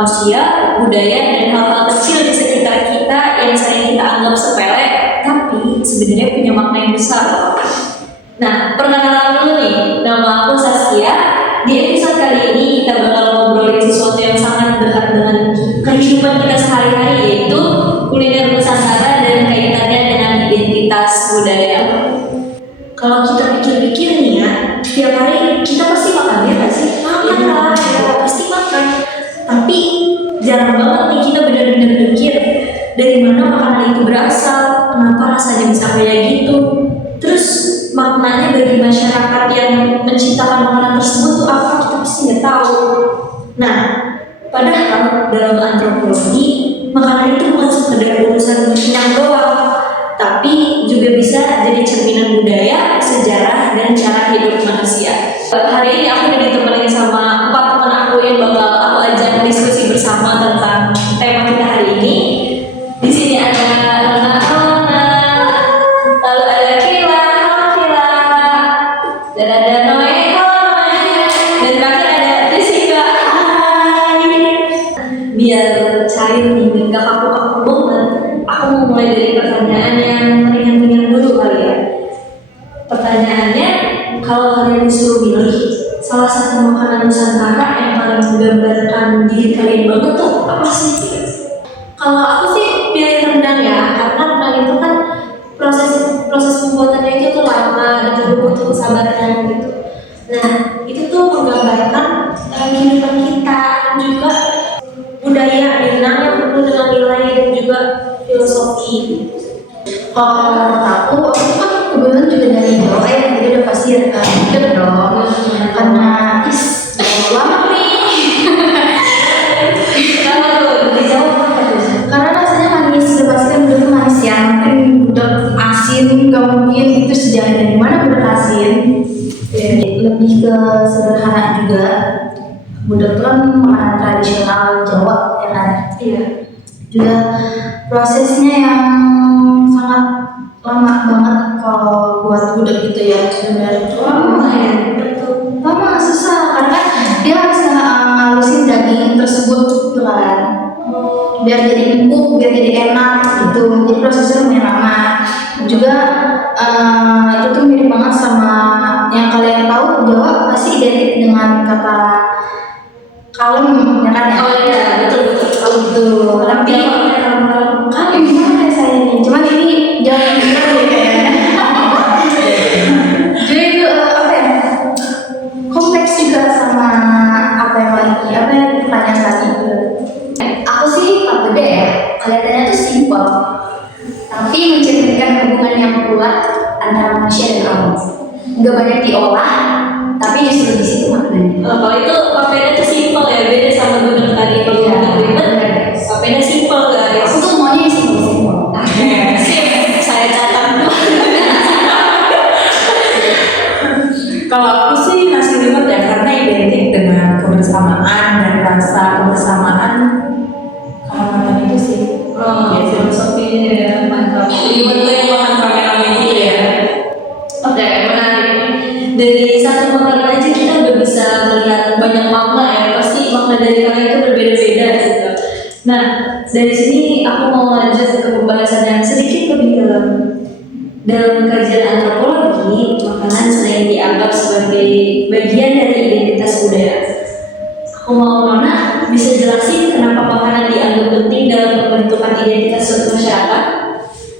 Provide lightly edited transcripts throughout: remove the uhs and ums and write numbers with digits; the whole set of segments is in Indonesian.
manusia, budaya, dan hal-hal kecil di sekitar kita yang sering kita anggap sepele, tapi sebenarnya punya makna yang besar. Nah, perkenalan dulu nih, nama aku Saskia. Di episode kali ini kita bakal ngobrolin sesuatu yang sangat dekat dengan kehidupan kita sehari-hari, yaitu kuliner Nusantara dan kaitannya dengan identitas budaya. Kalau kita pikir-pikir nih ya, tiap hari kita pasti makan ya nggak sih? Makan lah, ya pasti makan. Tapi jarang banget nih kita benar-benar mikir dari mana makanan itu berasal, kenapa rasanya bisa kayak gitu. Terus maknanya bagi masyarakat yang menciptakan makanan tersebut tuh apa, kita pasti nggak tahu. Nah, padahal dalam antropologi makanan itu bukan sekedar urusan kenyang doang, tapi juga bisa jadi cerminan budaya, sejarah, dan cara hidup manusia. Hari ini aku udah ditemenin sama 4 teman aku yang bakal aku ajak diskusi bersama tentang tema kita hari ini. Di sini ada Lana, lalu ada Kila, dan ada Noe, dan terakhir ada Jessica. Biar cair nih, gak kaku-kaku banget, aku mau mulai dari pertanyaan yang ringan-ringan dulu kali ya. Pertanyaannya, kalau kalian disuruh milih salah satu makanan Nusantara yang paling menggambarkan diri kalian banget tuh apa sih? Kalau aku sih pilih rendang ya, karena rendang itu kan proses pembuatannya itu tuh lama dan juga butuh kesabaran gitu. Nah, itu tuh menggambarkan kehidupan kita dan juga budaya Minang yang penuh dengan nilai dan juga filosofi. Kalau menurut aku itu kan kebetulan juga dari Jawa ya, jadi udah pasti deket dong. Karena lama nih. Kenapa tuh di Jawa apa tuh? Karena rasanya manis, udah pasti kan udah manis ya. Mungkin udah asin, gak mungkin itu sejarah dari mana udah asin. Lebih ke sederhana juga. Udah kan makanan tradisional Jawa ya kan. Iya. Juga prosesnya yang sangat lama banget kalau buat gudeg gitu ya, sebenarnya lama susah karena kan dia harus ngalusin daging tersebut gitu kan, biar jadi empuk, biar jadi enak gitu, jadi prosesnya lumayan lama. Juga itu tuh mirip banget sama yang kalian tahu, Jawa pasti identik dengan kata kalem ya kan ya? Oh iya, betul. Tapi kan gimana ya saya nih? Cuman ini jangan bener deh kayaknya. Jadi itu apa ya? Kompleks juga sama apa yang pertanyaan tadi. Aku sih apa beda ya? Kelihatannya tuh simpel, tapi mencerminkan hubungan yang kuat antara manusia dan alam. Gak banyak diolah, tapi justru di situ maknanya. Kalau itu papeda tuh simpel ya, beda sama gudeg tadi. Kalau gudeg ribet, papeda simpel guys. Aku tuh maunya yang simpel-simpel. Sip, saya catat. Kalau aku sih nasi liwet ya, karena identik dengan kebersamaan dan rasa kebersamaan kehangatan itu sih. Ya, filosofinya ya, mantap. Liwet tuh yang makan rame-rame gitu ya. Oke, menarik. Dari satu makanan aja kita udah bisa melihat banyak makna ya. Pasti makna dari kalian itu berbeda-beda gitu. Nah, dari sini aku mau lanjut ke pembahasan yang sedikit lebih dalam. Dalam kajian antropologi, makanan sering dianggap sebagai bagian dari identitas budaya. Aku mau Nona bisa jelasin kenapa makanan dianggap penting dalam pembentukan identitas suatu masyarakat?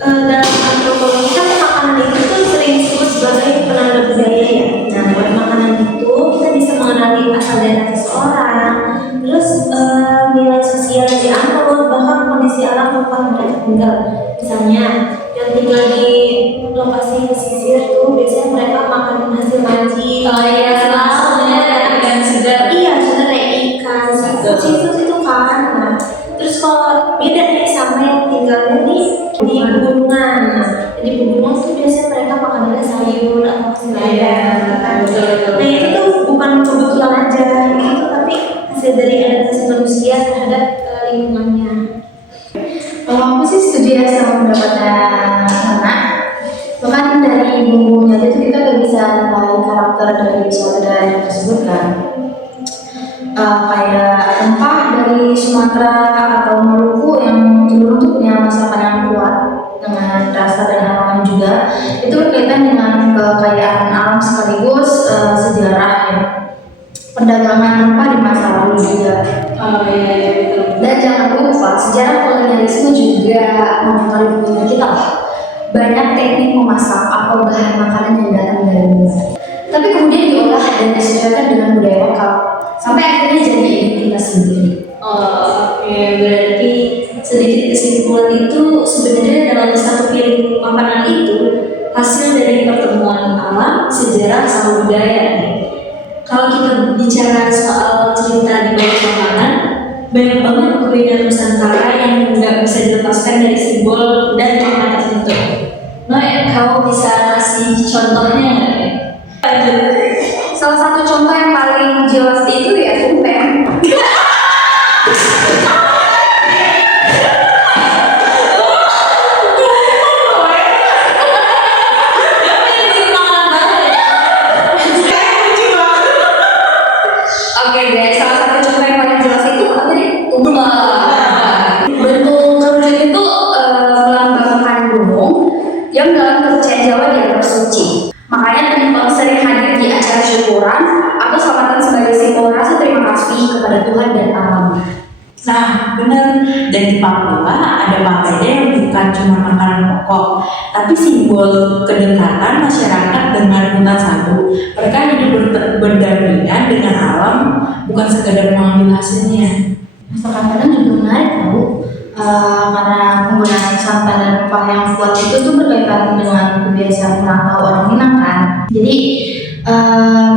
Dalam antropologi kan makanan itu tuh sering disebut sebagai penanda budaya ya. Nah, buat makanan itu kita bisa mengenali asal daerah seseorang, terus nilai sosial yang dianut, bahkan kondisi alam tempat mereka tinggal. Misalnya yang tinggal di lokasi pesisir tuh biasanya mereka makan hasil mancing. Oh iya, langsungnya ikan segar. Iya, sebenarnya ikan, seafood itu kan. Nah, terus kalau beda nih sama yang tinggalnya di pegunungan. Nah, di pegunungan tuh biasanya mereka makannya sayur atau hasil ladang. Nah, itu tuh bukan kebetulan aja gitu, tapi hasil dari adaptasi manusia terhadap lingkungannya. Kalau aku sih setuju ya sama pendapatnya Nana. Bahkan dari bumbunya itu kita gak bisa nilai karakter dari suatu daerah tersebut kan. kayak rempah dari Sumatera atau Maluku yang cenderung tuh punya masakan yang kuat dengan rasa dan aroma juga. Itu berkaitan dengan kekayaan alam sekaligus sejarah ya, perdagangan rempah di masa lalu juga. Oh iya, iya betul. Dan jangan lupa, sejarah kolonialisme juga mempengaruhi kuliner kita lah. Banyak teknik memasak atau bahan makanan yang datang dari luar, tapi kemudian diolah dan disesuaikan dengan budaya lokal, sampai akhirnya jadi identitas sendiri. Oh, oke, berarti sedikit kesimpulan itu sebenarnya dalam satu piring makanan itu hasil dari pertemuan alam, sejarah, sama budaya nih. Kalau kita bicara soal cerita di balik makanan, banyak banget kuliner Nusantara yang nggak bisa dilepaskan dari simbol dan makna tertentu. Nah, kamu bisa kasih contohnya nggak ya? Salah satu contoh yang paling jelas itu ya tumpeng. Oke guys, salah satu contoh yang paling jelas itu apa tadi? Tumpeng. Bentuk kerucut itu melambangkan gunung yang dalam kepercayaan Jawa dianggap suci. Makanya tumpeng sering hadir di acara syukuran atau selamatan sebagai simbol rasa terima kasih kepada Tuhan dan alam. Nah, benar. Dan di Papua ada papeda yang bukan cuma makanan pokok, tapi simbol kedekatan masyarakat dengan hutan sagu. Mereka hidup berdampingan dengan alam, bukan sekedar mengambil hasilnya. Masakan Padang juga menarik tahu, karena penggunaan santan dan rempah yang kuat itu tuh berkaitan dengan kebiasaan merantau orang Minang kan. Jadi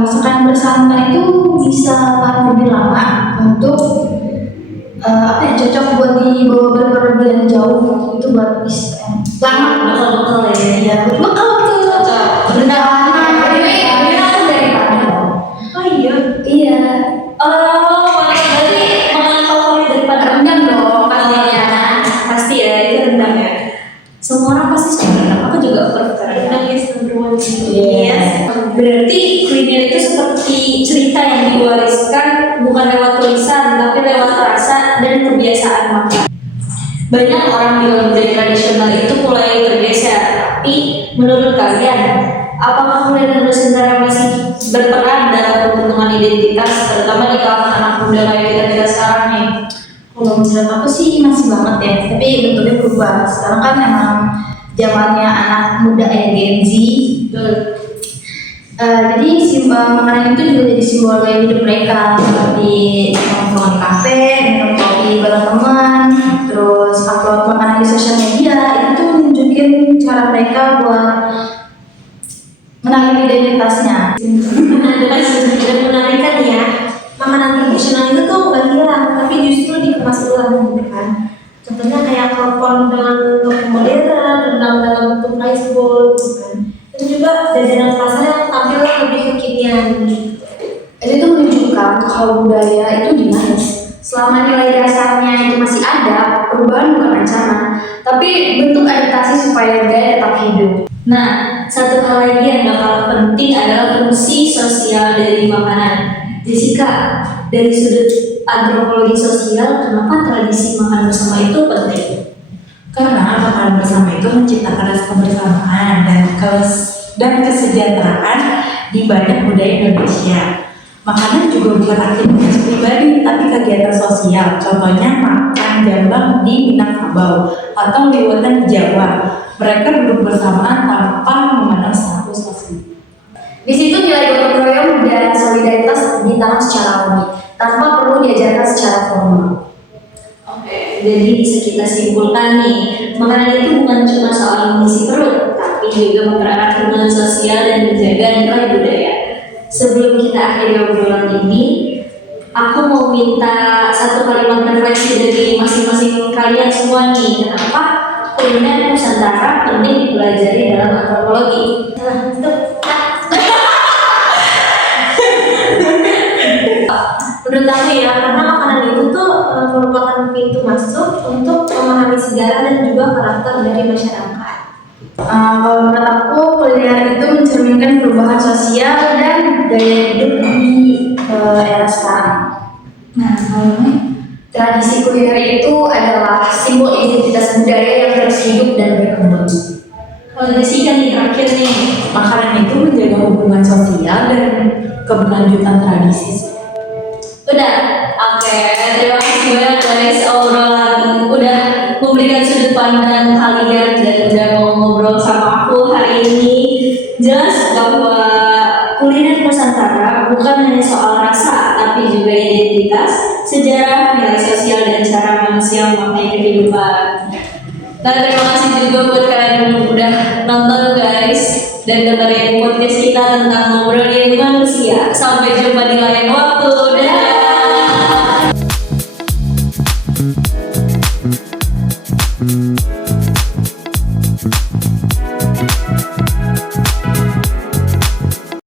masakan bersantan itu bisa tahan lebih lama untuk cocok buat dibawa berpergian jauh, itu buat bisa lama Betul ya. ya betul benar. Ini aku dari Padang. Oh iya. Iya. Oh, berarti makanan favorit daripada Rendang dong pastinya. pasti ya itu rendang ya. Semua orang pasti suka rendang. Aku juga prefer rendang ya cenderung. Yes. Berarti kuliner itu seperti cerita yang diwariskan bukan lewat tulisan tapi lewat rasa dan kebiasaan makan. Banyak orang bilang budaya tradisional itu mulai bergeser, tapi menurut kalian, apakah kuliner Nusantara masih berperan dalam pembentukan identitas, terutama di kalangan anak muda kayak kita sekarang nih? Kalau menurut aku sih masih banget ya, tapi bentuknya berubah. Sekarang kan memang zamannya anak muda ya, Gen Z. Jadi makanan itu juga jadi simbol gaya hidup mereka, seperti nongkrong di kafe, minum kopi bareng teman, terus upload makanan di sosial media. Itu tuh nunjukin cara mereka buat mengenali identitasnya. Dan menarik kan ya, makanan tradisional itu tuh nggak hilang, tapi justru dikemas ulang gitu kan. Contohnya kayak klepon dengan bentuk modern, rendang dalam bentuk rice bowl gitu kan. Itu juga jajanan pasar yang tampil lebih kekinian gitu. Itu menunjukkan kalau budaya itu dinamis. Selama nilai dasarnya itu masih ada, perubahan bukan ancaman, tapi bentuk adaptasi supaya gaya tetap hidup. Nah, satu hal lagi yang bakal penting adalah fungsi sosial dari makanan. Jessica, dari sudut antropologi sosial, kenapa tradisi makan bersama itu penting? Karena makanan bersama itu menciptakan rasa kebersamaan dan kesejahteraan di banyak budaya Indonesia. Makanan juga bukan aktivitas pribadi, tapi kegiatan sosial. Contohnya makan jambang di Minangkabau atau liwetan di Jawa. Mereka duduk bersamaan tanpa memandang status sosial. Di situ nilai gotong royong dan solidaritas ditanam secara alami, tanpa perlu diajarkan secara formal. Oke, jadi bisa kita simpulkan nih, makanan itu bukan cuma soal mengisi perut, tapi juga mempererat hubungan sosial dan menjaga nilai budaya. Sebelum kita akhiri obrolan ini, aku mau minta satu kalimat refleksi dari masing-masing kalian semua nih. Kenapa kuliner Nusantara penting dipelajari dalam antropologi? Menurut aku ya, karena makanan itu tuh merupakan pintu masuk untuk memahami sejarah dan juga karakter dari masyarakat. Kalau menurut aku, kuliner itu mencerminkan perubahan sosial dan gaya hidup di era sekarang. Tradisi kuliner itu adalah simbol identitas budaya yang terus hidup dan berkembang. Kalau Jessica nih terakhir nih. Makanan itu menjaga hubungan sosial dan keberlanjutan tradisi. Udah, oke. Terima kasih banyak guys obrolan udah memberikan sudut pandang kalian dan udah mau ngobrol sama aku hari ini. Jelas bahwa kuliner Nusantara bukan hanya soal rasa, tapi juga identitas, sejarah, nilai sosial dan cara manusia memaknai kehidupan. Nah, terima kasih juga buat kalian yang udah nonton guys dan dengerin podcast kita tentang ngobrolin manusia. Sampai jumpa di lain waktu. Dadah.